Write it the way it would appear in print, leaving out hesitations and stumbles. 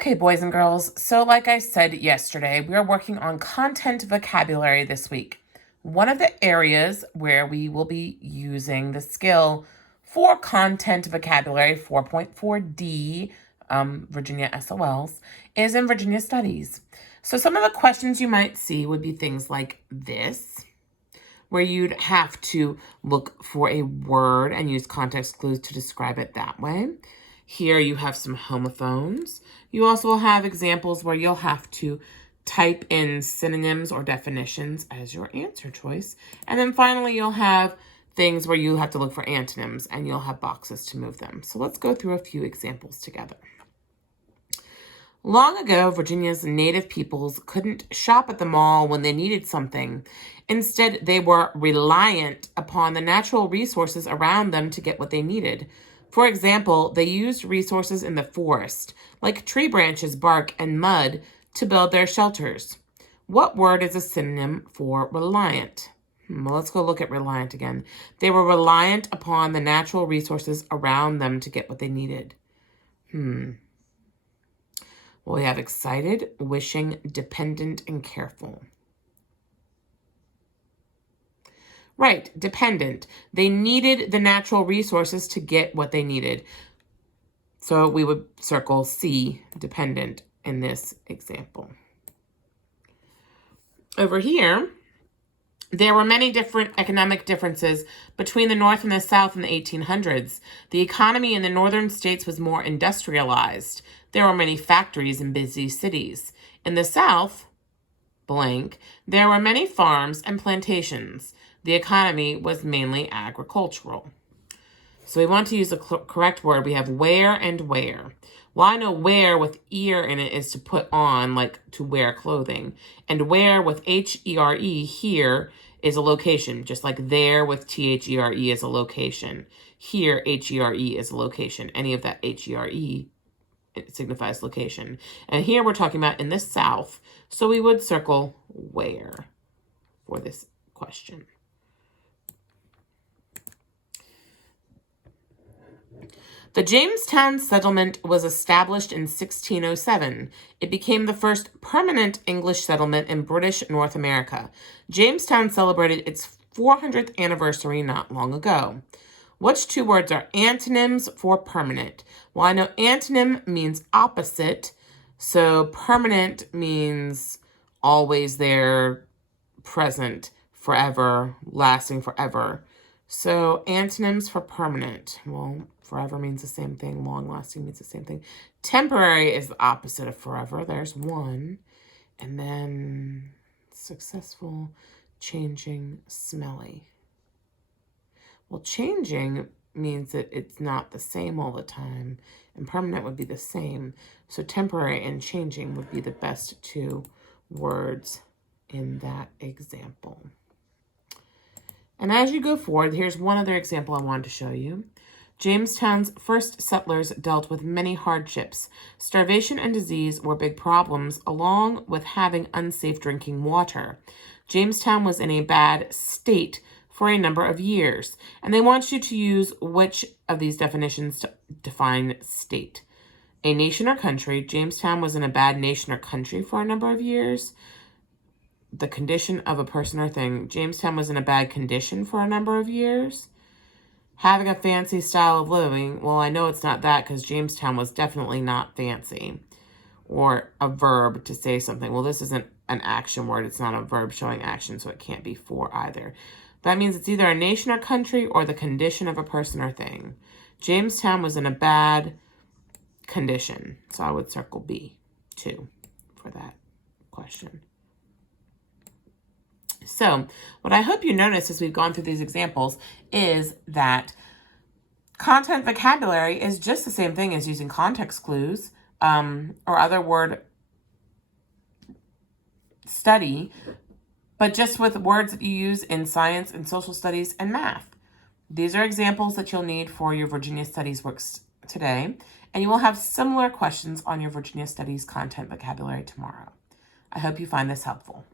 Okay, boys and girls, so like I said yesterday, we are working on content vocabulary this week. One of the areas where we will be using the skill for content vocabulary 4.4D, Virginia SOLs, is in Virginia Studies. So some of the questions you might see would be things like this, where you'd have to look for a word and use context clues to describe it that way. Here you have some homophones. You also have examples where you'll have to type in synonyms or definitions as your answer choice. And then finally, you'll have things where you have to look for antonyms and you'll have boxes to move them. So let's go through a few examples together. Long ago, Virginia's native peoples couldn't shop at the mall when they needed something. Instead, they were reliant upon the natural resources around them to get what they needed. For example, they used resources in the forest, like tree branches, bark, and mud, to build their shelters. What word is a synonym for reliant? Well, let's go look at reliant again. They were reliant upon the natural resources around them to get what they needed. Well, we have excited, wishing, dependent, and careful. Right, dependent. They needed the natural resources to get what they needed. So we would circle C, dependent, in this example. Over here, there were many different economic differences between the North and the South in the 1800s. The economy in the northern states was more industrialized. There were many factories in busy cities. In the South, blank, there were many farms and plantations. The economy was mainly agricultural. So we want to use the correct word. We have wear and wear. Well, I know wear with ear in it is to put on, like to wear clothing. And wear with H-E-R-E here is a location, just like there with T-H-E-R-E is a location. Here, H-E-R-E is a location. Any of that H-E-R-E, it signifies location. And here we're talking about in the South, so we would circle where for this question. The Jamestown settlement was established in 1607. It became the first permanent English settlement in British North America. Jamestown celebrated its 400th anniversary not long ago. Which two words are antonyms for permanent? Well, I know antonym means opposite, so permanent means always there, present, forever, lasting forever. So antonyms for permanent, well, forever means the same thing. Long-lasting means the same thing. Temporary is the opposite of forever. There's one. And then successful, changing, smelly. Well, changing means that it's not the same all the time. And permanent would be the same. So temporary and changing would be the best two words in that example. And as you go forward, here's one other example I wanted to show you. Jamestown's first settlers dealt with many hardships. Starvation and disease were big problems, along with having unsafe drinking water. Jamestown was in a bad state for a number of years, and they want you to use which of these definitions to define state. A nation or country. Jamestown was in a bad nation or country for a number of years. The condition of a person or thing. Jamestown was in a bad condition for a number of years. Having a fancy style of living. Well, I know it's not that because Jamestown was definitely not fancy. Or a verb to say something. Well, this isn't an action word. It's not a verb showing action, so it can't be for either. That means it's either a nation or country or the condition of a person or thing. Jamestown was in a bad condition. So I would circle B, 2, for that question. So what I hope you notice as we've gone through these examples is that content vocabulary is just the same thing as using context clues or other word study, but just with words that you use in science and social studies and math. These are examples that you'll need for your Virginia Studies works today, and you will have similar questions on your Virginia Studies content vocabulary tomorrow. I hope you find this helpful.